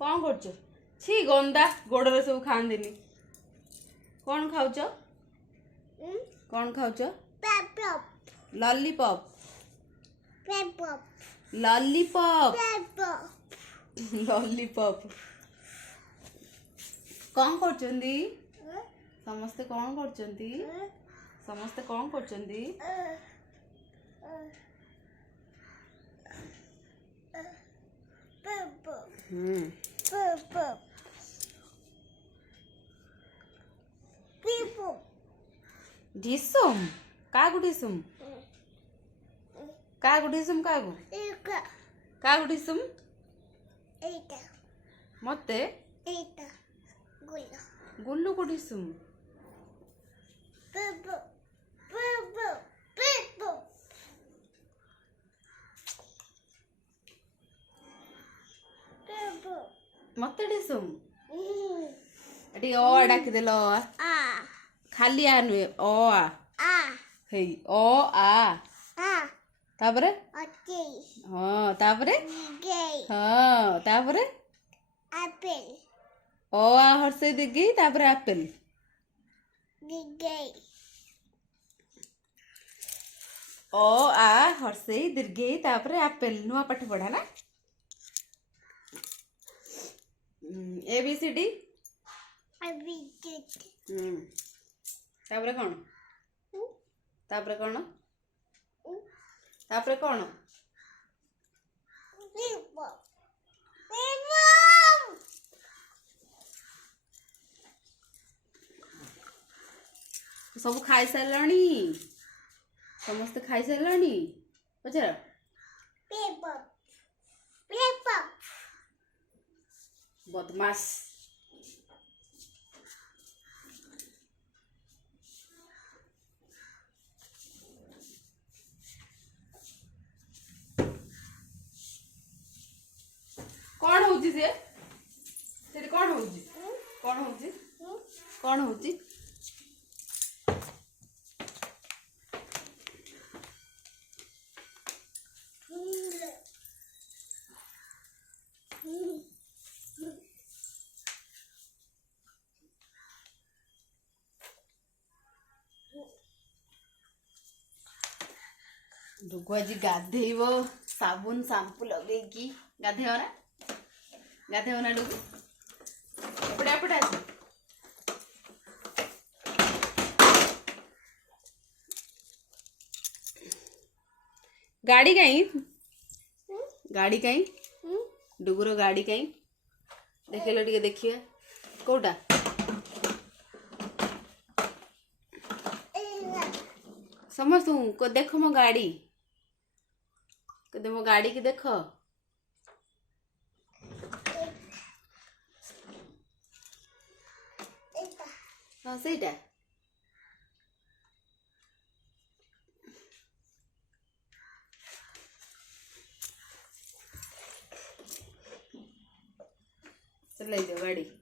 कौन कर छी गंदा गोड़े सब खांदिनी कौन खाऊच कौन खाऊच लॉलीपॉप लॉलीपॉप लॉलीपॉप कौन करचंदी समस्ते कौन करचंदी समस्ते कौन करचंदी ढिसुम कागु ढिसुम कागु ढिसुम कागु कागु ढिसुम मते गुल्लू को ढिसुम मते ढिसुम एटी ओ डाक देलो खाली आ नुए ओ आ हेई ओ आ तापरे हां तापरे हां तापरे एप्पल ओ आ हर्षे दिगी तापरे एप्पल दिगी ओ आ हर्षे दीर्घे तापरे एप्पल नुआ पाठ पढ़ा ना ए बी सी डी तापरे कौन तापरे कौन तापरे कौन सब खाई सारलानी समस्त खाई सारलानी पचार बदमाश कौन होउची से कौन होउची कौन होउची कौन होउची डुगु आज गाधेब साबुन शाम्पू लगे गाधेब ना गाधेब ना डुगु एपटे एपटे आस गाड़ी कहीं गाड़ी कहीं डुगुर गाड़ी कहीं देखेलो टिके देखिए कोटा समस्त को देख मो गाड़ी मो गाड़ी की देख हाँ सहीटा चल जाओ गाड़ी